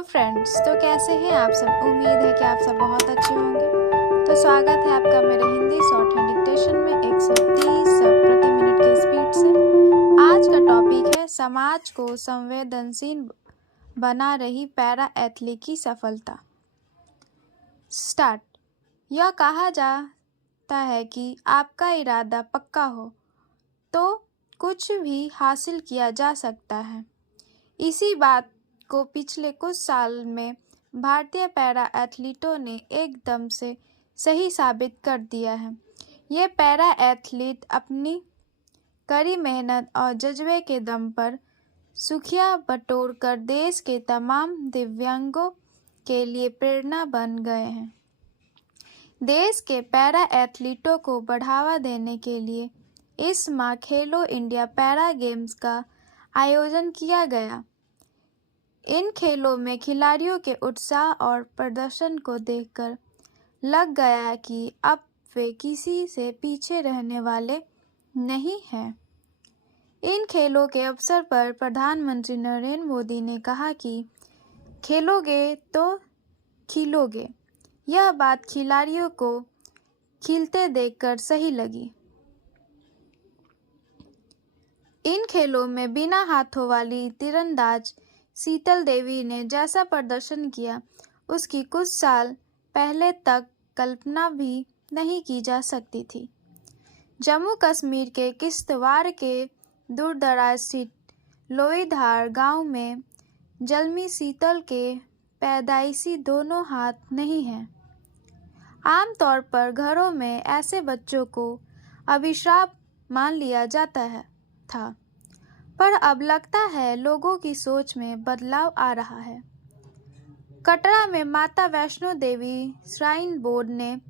तो फ्रेंड्स, तो कैसे हैं आप सब। उम्मीद है कि आप सब बहुत अच्छे होंगे। तो स्वागत है आपका मेरे हिंदी शॉर्ट हैंड डिक्टेशन में 130 शब्द प्रति मिनट की स्पीड से। आज का टॉपिक है समाज को संवेदनशील बना रही पैरा एथलीट की सफलता। स्टार्ट। यह कहा जाता है कि आपका इरादा पक्का हो तो कुछ भी हासिल किया जा सकता है। इसी बात को पिछले कुछ साल में भारतीय पैरा एथलीटों ने एकदम से सही साबित कर दिया है। ये पैरा एथलीट अपनी कड़ी मेहनत और जज्बे के दम पर सुखिया बटोर कर देश के तमाम दिव्यांगों के लिए प्रेरणा बन गए हैं। देश के पैरा एथलीटों को बढ़ावा देने के लिए इस माह खेलो इंडिया पैरा गेम्स का आयोजन किया गया। इन खेलों में खिलाड़ियों के उत्साह और प्रदर्शन को देखकर लग गया कि अब वे किसी से पीछे रहने वाले नहीं हैं। इन खेलों के अवसर पर प्रधानमंत्री नरेंद्र मोदी ने कहा कि खेलोगे तो खिलोगे। यह बात खिलाड़ियों को खिलते देखकर सही लगी। इन खेलों में बिना हाथों वाली तीरंदाज शीतल देवी ने जैसा प्रदर्शन किया उसकी कुछ साल पहले तक कल्पना भी नहीं की जा सकती थी। जम्मू कश्मीर के किश्तवाड़ के दूरदराज स्थित लोईधार गांव में जन्मी शीतल के पैदाइशी दोनों हाथ नहीं हैं। आमतौर पर घरों में ऐसे बच्चों को अभिशाप मान लिया जाता था, पर अब लगता है लोगों की सोच में बदलाव आ रहा है। कटरा में माता वैष्णो देवी श्राइन बोर्ड ने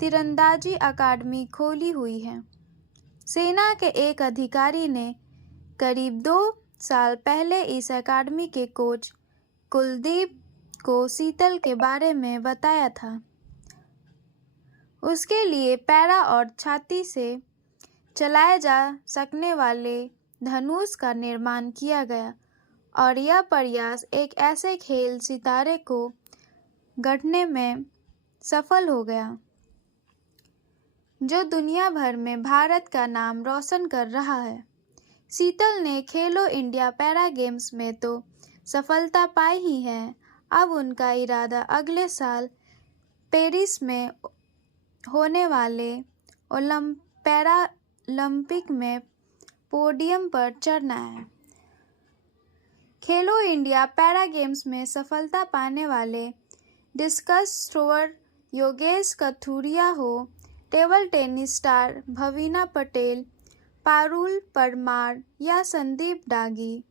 तीरंदाजी अकादमी खोली हुई है। सेना के एक अधिकारी ने करीब 2 साल पहले इस अकादमी के कोच कुलदीप को शीतल के बारे में बताया था। उसके लिए पैरा और छाती से चलाए जा सकने वाले धनुष का निर्माण किया गया और यह प्रयास एक ऐसे खेल सितारे को गढ़ने में सफल हो गया जो दुनिया भर में भारत का नाम रोशन कर रहा है। शीतल ने खेलो इंडिया पैरा गेम्स में तो सफलता पाई ही है। अब उनका इरादा अगले साल पेरिस में होने वाले पैरालंपिक में पोडियम पर चढ़ना है। खेलो इंडिया पैरा गेम्स में सफलता पाने वाले डिस्कस थ्रोअर योगेश कथुरिया हो, table tennis star Bhavina Patel, Parul Parmar या संदीप डागी,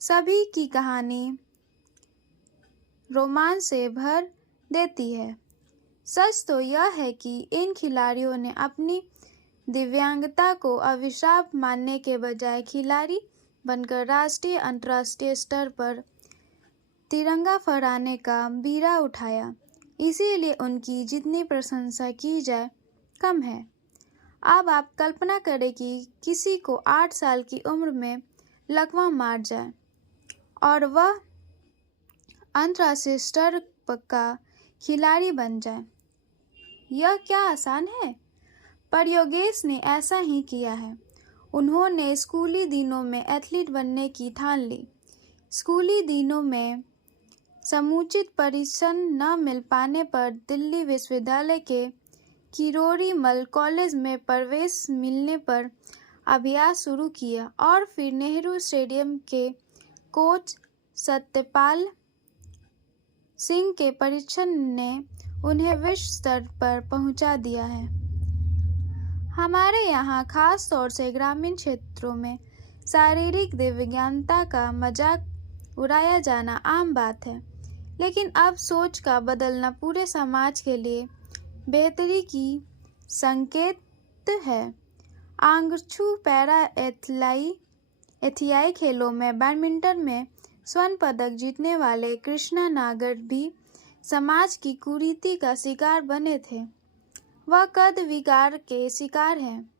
सभी की कहानी रोमांच से भर देती है। सच तो यह है कि इन खिलाड़ियों ने अपनी दिव्यांगता को अभिशाप मानने के बजाय खिलाड़ी बनकर राष्ट्रीय अंतर्राष्ट्रीय स्तर पर तिरंगा फहराने का बीड़ा उठाया। इसीलिए उनकी जितनी प्रशंसा की जाए कम है। अब आप कल्पना करें कि किसी को 8 साल की उम्र में लकवा मार जाए और वह अंतर्राष्ट्रीय स्तर का खिलाड़ी बन जाए। यह क्या आसान है? पर योगेश ने ऐसा ही किया है। उन्होंने स्कूली दिनों में एथलीट बनने की ठान ली। स्कूली दिनों में समुचित प्रशिक्षण न मिल पाने पर दिल्ली विश्वविद्यालय के किरोड़ी मल कॉलेज में प्रवेश मिलने पर अभ्यास शुरू किया और फिर नेहरू स्टेडियम के कोच सत्यपाल सिंह के प्रशिक्षण ने उन्हें विश्व स्तर पर पहुंचा दिया है। हमारे यहाँ खास तौर से ग्रामीण क्षेत्रों में शारीरिक दिव्यांगता का मजाक उड़ाया जाना आम बात है, लेकिन अब सोच का बदलना पूरे समाज के लिए बेहतरी की संकेत है। आंगछू पैरा एशियाई खेलों में बैडमिंटन में स्वर्ण पदक जीतने वाले कृष्णा नागर भी समाज की कुरीति का शिकार बने थे। वह कद विकार के शिकार हैं,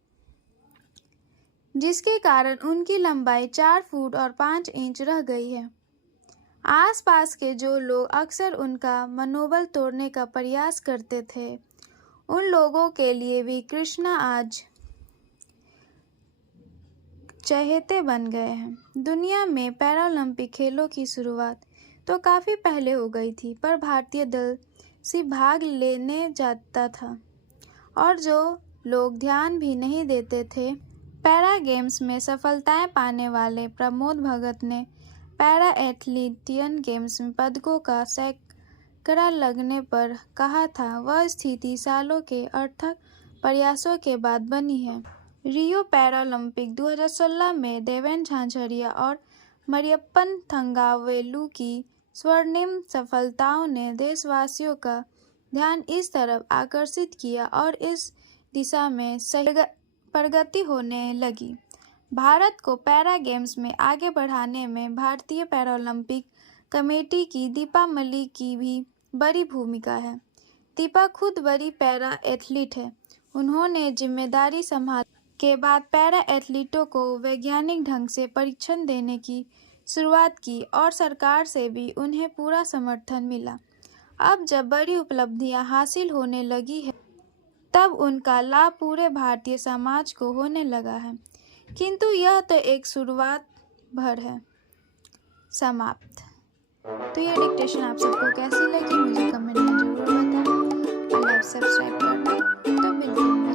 जिसके कारण उनकी लंबाई 4 फुट और 5 इंच रह गई है। आसपास के जो लोग अक्सर उनका मनोबल तोड़ने का प्रयास करते थे, उन लोगों के लिए भी कृष्णा आज चहेते बन गए हैं। दुनिया में पैरालंपिक खेलों की शुरुआत तो काफ़ी पहले हो गई थी, पर भारतीय दल सिर्फ भाग लेने जाता था और जो लोग ध्यान भी नहीं देते थे। पैरा गेम्स में सफलताएं पाने वाले प्रमोद भगत ने पैरा एथलीटियन गेम्स में पदकों का सैकड़ा लगने पर कहा था, वह स्थिति सालों के अथक प्रयासों के बाद बनी है। रियो पैरालंपिक 2016 में देवेन झाझड़िया और मरियप्पन थंगावेलु की स्वर्णिम सफलताओं ने देशवासियों का ध्यान इस तरफ आकर्षित किया और इस दिशा में सही प्रगति होने लगी। भारत को पैरा गेम्स में आगे बढ़ाने में भारतीय पैरालंपिक कमेटी की दीपा मलिक की भी बड़ी भूमिका है। दीपा खुद बड़ी पैरा एथलीट है। उन्होंने जिम्मेदारी संभाल के बाद पैरा एथलीटों को वैज्ञानिक ढंग से प्रशिक्षण देने की शुरुआत की और सरकार से भी उन्हें पूरा समर्थन मिला। अब जब बड़ी उपलब्धियां हासिल होने लगी है, तब उनका लाभ पूरे भारतीय समाज को होने लगा है। किंतु यह तो एक शुरुआत भर है। समाप्त। तो ये डिक्टेशन आप सबको कैसी लगी मुझे कमेंट में जरूर बताएं और लाइक सब्सक्राइब करना तो बिल्कुल